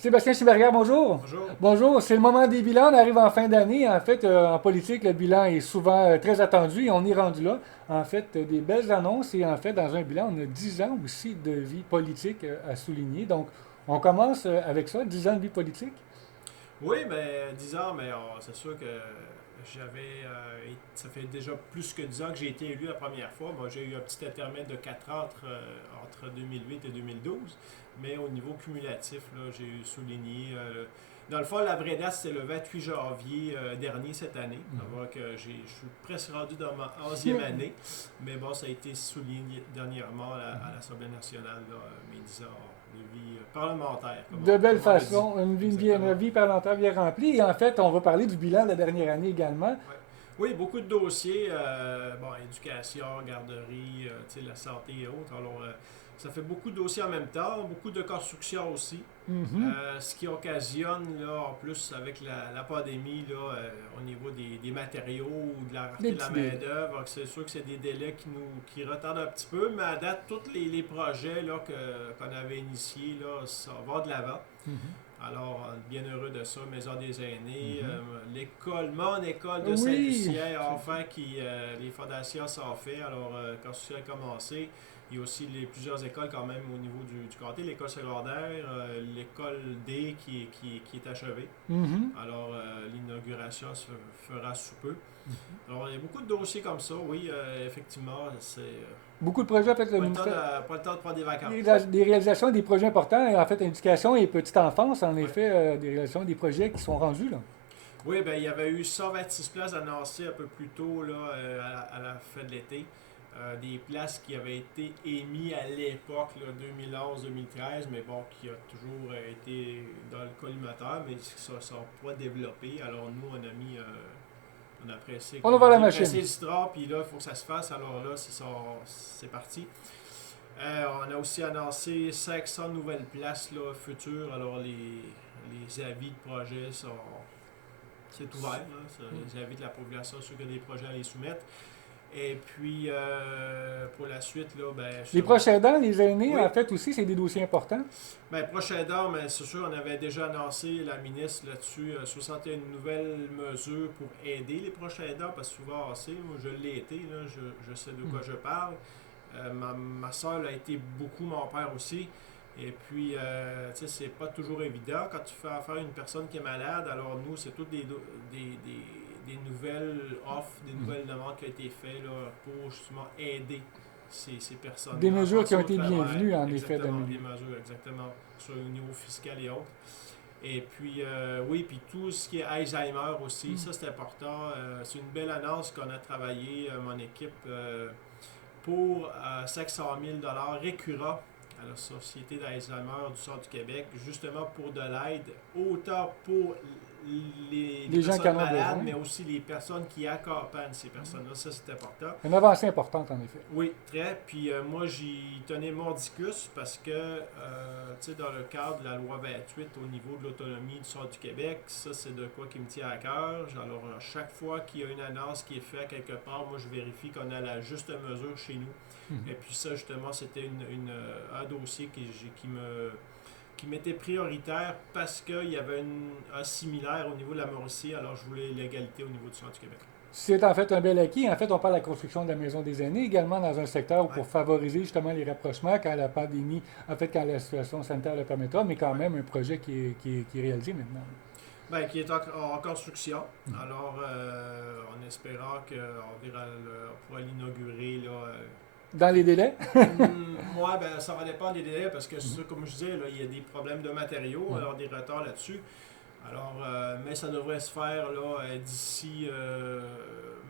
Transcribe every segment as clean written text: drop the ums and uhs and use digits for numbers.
Sébastien Chiberrière, bonjour. Bonjour. Bonjour, c'est le moment des bilans. On arrive en fin d'année. En fait, en politique, le bilan est souvent très attendu et on est rendu là. En fait, des belles annonces et en fait, dans un bilan, on a 10 ans aussi de vie politique à souligner. Donc, on commence avec ça, 10 ans de vie politique. Oui, mais 10 ans, mais c'est sûr que j'avais. Ça fait déjà plus que 10 ans que j'ai été élu la première fois. Moi, j'ai eu un petit intermède de 4 ans entre 2008 et 2012. Mais au niveau cumulatif, là, j'ai souligné. Dans le fond, la vraie date, c'était le 28 janvier dernier cette année. Alors que je suis presque rendu dans ma 11e année. Mais bon, ça a été souligné dernièrement à l'Assemblée nationale, là, mes 10 ans de vie parlementaire, De belle comme on le dit. façon, une Exactement. vie parlementaire bien remplie. Et en fait, on va parler du bilan de la dernière année également. Ouais. Oui, beaucoup de dossiers, bon, éducation, garderie, la santé et autres. Alors, ça fait beaucoup de dossiers en même temps, beaucoup de construction aussi. Mhm. Ce qui occasionne, là, en plus, avec la pandémie, là, au niveau des matériaux ou de la Des rareté de la petits délais. main-d'œuvre, c'est sûr que c'est des délais qui retardent un petit peu, mais à date, tous les projets là, qu'on avait initiés, là, ça va de l'avant. Mhm. Alors, bien heureux de ça, Maison des aînés, Mhm. l'école, mon école de Oui, Saint-Lucien, enfin, les fondations sont faites. Alors, quand ça a commencé, il y a aussi plusieurs écoles quand même au niveau du comté, l'école secondaire, l'école D qui est achevée. mhm. Alors, l'inauguration se fera sous peu. Alors, il y a beaucoup de dossiers comme ça, oui, effectivement, c'est Beaucoup de projets, en fait, le ministère. pas le temps de prendre des vacances. Des réalisations et des projets importants, en fait, éducation et petite enfance, en Ouais. effet, des réalisations, des projets qui sont rendus, là. Oui, ben, il y avait eu 126 places annoncées un peu plus tôt là, à la fin de l'été. Des places qui avaient été émises à l'époque, 2011-2013, mais bon, qui a toujours été dans le collimateur, mais qui ne sont pas développées. Alors nous, on a pressé, On comme ouvre on la dit, machine. pressé le citron, puis là, il faut que ça se fasse. Alors là, c'est parti. On a aussi annoncé 500 nouvelles places là, futures. Alors les avis de projet c'est ouvert. Là. J'invite la population, ceux qui ont des projets à les soumettre. Et puis, pour la suite, là, ben, Les justement. proches aidants, les aînés, Oui, en fait, aussi, c'est des dossiers importants. ben, prochain d'or, mais c'est sûr, on avait déjà annoncé la ministre là-dessus 61 nouvelles mesures pour aider les proches aidants, parce que souvent, on sait, moi je l'ai été, là, je sais de quoi je parle. Ma soeur l'a été beaucoup, mon père aussi. Et puis, tu sais, c'est pas toujours évident quand tu fais affaire à une personne qui est malade. Alors, nous, c'est toutes des nouvelles offres, des nouvelles demandes qui ont été faites là, pour justement aider ces Des personnes-là à mesures qui passer ont au été travail. bienvenues, en effet, Exactement, des d'améliorer. mesures, exactement, sur le niveau fiscal et autres. Et puis, oui, puis tout ce qui est Alzheimer aussi, ça c'est important. C'est une belle annonce qu'on a travaillé, mon équipe, pour 500 000 récurrents à la Société d'Alzheimer du Centre du Québec, justement pour de l'aide, autant pour les Les gens qui personnes en ont malades, besoin. mais aussi les personnes qui accompagnent ces personnes-là. Ça, c'est important. Une avancée importante, en effet. Oui, très. Puis moi, j'y tenais mordicus parce que, tu sais, dans le cadre de la loi 28 au niveau de l'autonomie du Centre du Québec, ça, c'est de quoi qui me tient à cœur. Alors, chaque fois qu'il y a une annonce qui est faite quelque part, moi, je vérifie qu'on a la juste mesure chez nous. Et puis ça, justement, c'était un dossier qui m'était prioritaire parce qu'il y avait un similaire au niveau de la Mauricie. Alors, je voulais l'égalité au niveau du Centre du Québec. C'est en fait un bel acquis. En fait, on parle de la construction de la maison des aînés également dans un secteur Ouais, pour favoriser justement les rapprochements quand la pandémie, en fait, quand la situation sanitaire le permettra, mais quand ouais. même un projet qui est réalisé maintenant. Ben, qui est en construction. Alors, en espérant on pourra l'inaugurer là. Dans les délais. Moi, ben, ça va dépendre des délais parce que, comme je disais, là, il y a des problèmes de matériaux, alors des retards là-dessus. Alors, mais ça devrait se faire là, d'ici.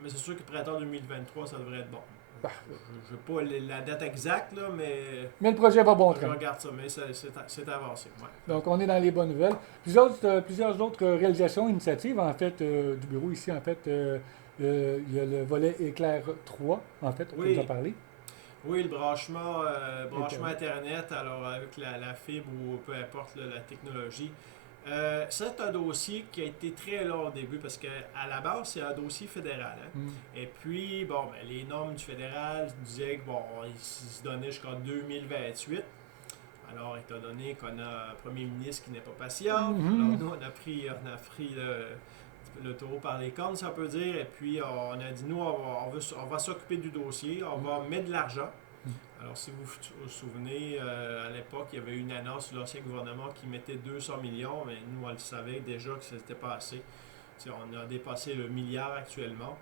Mais c'est sûr que printemps 2023, ça devrait être bon. Je n'ai pas la date exacte, là, mais Mais le projet va bon je train. regarde ça. Mais c'est avancé. Ouais. Donc, on est dans les bonnes nouvelles. Plusieurs autres réalisations, initiatives, en fait, du bureau ici, en fait, il y a le volet Éclair 3, en fait, on nous a Oui, parlé. oui, le branchement Internet. Internet, alors avec la fibre ou peu importe là, la technologie. C'est un dossier qui a été très long au début parce qu'à la base, c'est un dossier fédéral. Hein. Mm. Et puis, bon, ben, les normes du fédéral disaient que bon, ils se donnaient jusqu'en 2028. Alors, étant donné qu'on a un premier ministre qui n'est pas patient, Mhm. alors nous, on a pris le taureau par les cornes, ça peut dire, et puis on a dit, nous, on va s'occuper du dossier, on va mettre de l'argent. Alors, si vous vous souvenez, à l'époque, il y avait une annonce de l'ancien gouvernement qui mettait 200 millions, mais nous, on le savait déjà que ce n'était pas assez. T'sais, on a dépassé le milliard actuellement.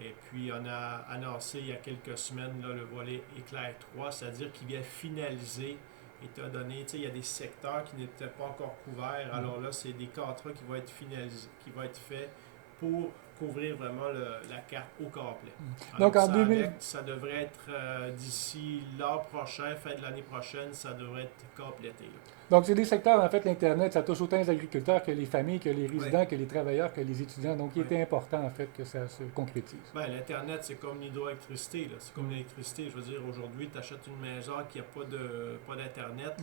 Et puis, on a annoncé il y a quelques semaines là, le volet Éclair 3, c'est-à-dire qu'il vient finaliser étant donné, il y a des secteurs qui n'étaient pas encore couverts. Alors là, c'est des contrats qui vont être finalisés, qui vont être faits pour couvrir vraiment la carte au complet. Alors, Donc, en 2000... ça devrait être d'ici l'an prochain, fin de l'année prochaine, ça devrait être complété. Là. Donc, c'est des secteurs, en fait, l'Internet, ça touche autant les agriculteurs que les familles, que les résidents, Oui. que les travailleurs, que les étudiants. Donc, il était important, en fait, que ça se concrétise. Ben, l'Internet, c'est comme l'hydroélectricité. C'est comme l'électricité. Je veux dire, aujourd'hui, tu achètes une maison qui n'a pas d'Internet.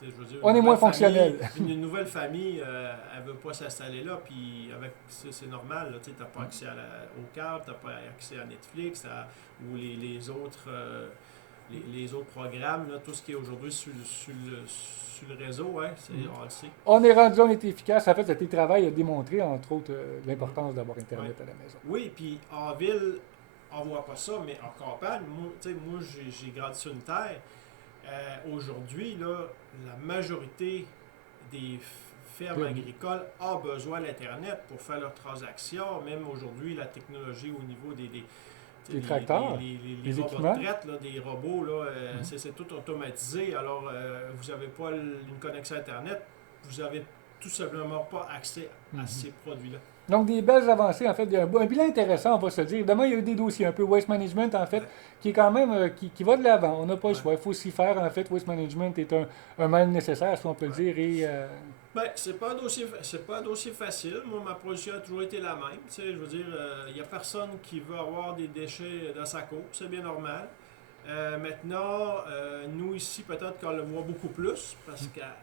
Je veux dire, On est moins fonctionnel. Une nouvelle famille, elle ne veut pas s'installer là, puis c'est normal. Tu n'as pas accès au câble, tu n'as pas accès à Netflix ou les autres. Les autres programmes, là, tout ce qui est aujourd'hui sur le réseau, hein, on le sait. On est rendu, on est efficace. En fait, le télétravail a démontré, entre autres, l'importance d'avoir Internet à la maison. Oui, puis en ville, on ne voit pas ça, mais en campagne, moi j'ai grandi sur une terre. Aujourd'hui, là, la majorité des fermes agricoles a besoin d'Internet pour faire leurs transactions. Même aujourd'hui, la technologie au niveau les tracteurs, les robots équipements. de traite, là, des robots, là, c'est tout automatisé. Alors, vous n'avez pas une connexion Internet, vous n'avez tout simplement pas accès à ces produits-là. Donc, des belles avancées, en fait. Il y a un bilan intéressant, on va se dire. Évidemment, il y a eu des dossiers un peu Waste Management, en fait, qui est quand même, qui va de l'avant. On n'a pas le choix. Il faut s'y faire, en fait. Waste Management est un mal nécessaire, si on peut le dire. Et, ben, c'est pas un dossier facile. Moi, ma position a toujours été la même. Je veux dire, il n'y a personne qui veut avoir des déchets dans sa cour. C'est bien normal. Maintenant, nous ici, peut-être qu'on le voit beaucoup plus, parce qu'à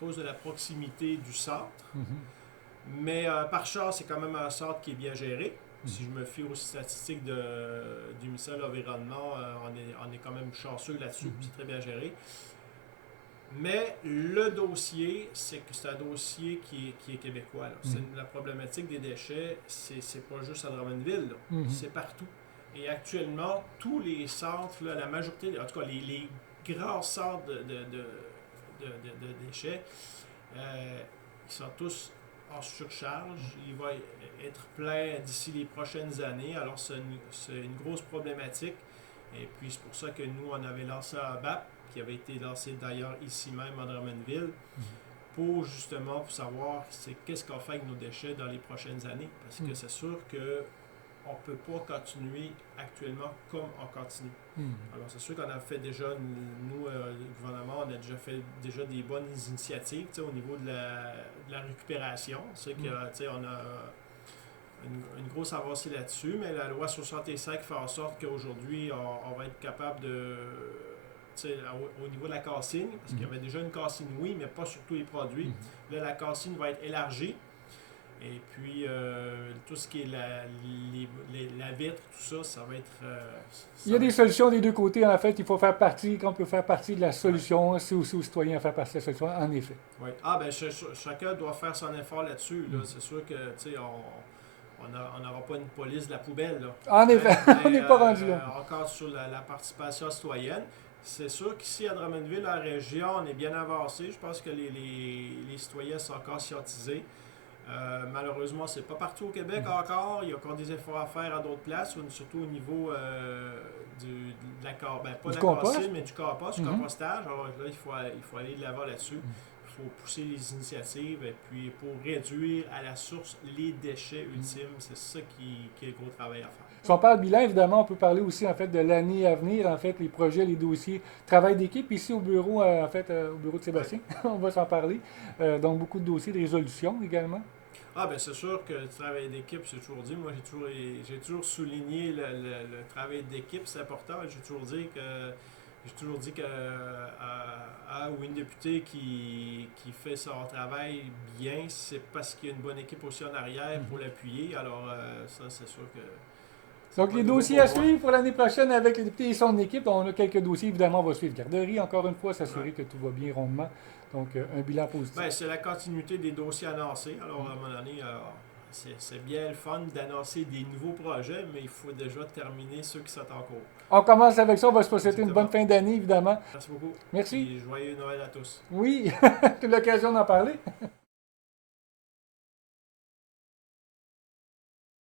cause de la proximité du centre. Mais par char, c'est quand même un centre qui est bien géré. Si je me fie aux statistiques du ministère de l'Environnement, on est quand même chanceux là-dessus. C'est très bien géré. Mais le dossier, c'est un dossier qui est québécois. La problématique des déchets, c'est pas juste à Drummondville, c'est partout. Et actuellement, tous les centres, là, la majorité, en tout cas les grands centres de déchets, ils sont tous en surcharge. Il va être plein d'ici les prochaines années. Alors, c'est une grosse problématique. Et puis, c'est pour ça que nous, on avait lancé un BAP, qui avait été lancé d'ailleurs ici même à Drummondville, pour justement savoir qu'est-ce qu'on fait avec nos déchets dans les prochaines années. Parce que c'est sûr qu'on ne peut pas continuer actuellement comme on continue. Alors, c'est sûr qu'on a fait déjà, nous, le gouvernement, on a déjà fait des bonnes initiatives au niveau de la récupération. C'est que, on a une grosse avancée là-dessus, mais la loi 65 fait en sorte qu'aujourd'hui, on va être capable de, au niveau de la cassine, parce qu'il y avait déjà une cassine, oui, mais pas sur tous les produits. Là, la cassine va être élargie. Et puis, tout ce qui est la vitre, tout ça, ça va être... il y a des solutions des deux côtés, en fait. Il faut faire partie, qu'on peut faire partie de la solution, c'est aussi aux citoyens à faire partie de la solution, en effet. Oui. Ah, ben chacun doit faire son effort là-dessus. Là. C'est sûr que, tu sais, on n'aura pas une police de la poubelle. Là. En effet, on n'est pas rendu là. Encore sur la participation citoyenne. C'est sûr qu'ici, à Drummondville, la région, on est bien avancé. Je pense que les citoyens sont encore scientisés. Malheureusement, c'est pas partout au Québec encore. Il y a encore des efforts à faire à d'autres places, surtout au niveau de la cassine, mais du compost, du compostage. Alors là, il faut aller de l'avant là-dessus. Il faut pousser les initiatives et puis pour réduire à la source les déchets ultimes. C'est ça qui est le gros travail à faire. Si on parle bilan, évidemment, on peut parler aussi en fait de l'année à venir, en fait, les projets, les dossiers, travail d'équipe ici au bureau, au bureau de Sébastien, on va s'en parler. Donc beaucoup de dossiers de résolution également. Ah ben c'est sûr que le travail d'équipe, c'est toujours dit. Moi j'ai toujours souligné le travail d'équipe, c'est important. J'ai toujours dit que ou une députée qui fait son travail bien, c'est parce qu'il y a une bonne équipe aussi en arrière pour l'appuyer. Alors ça c'est sûr que Donc, les dossiers à suivre pour l'année prochaine avec le député et son équipe. On a quelques dossiers. Évidemment, on va suivre garderie, encore une fois, s'assurer que tout va bien rondement. Donc, un bilan positif. Ben, c'est la continuité des dossiers annoncés. Alors, à un moment donné, c'est bien le fun d'annoncer des nouveaux projets, mais il faut déjà terminer ceux qui sont en cours. On commence avec ça. On va se souhaiter une Exactement. bonne fin d'année, évidemment. Merci beaucoup. Merci. Et joyeux Noël à tous. Oui, tu as l'occasion d'en parler.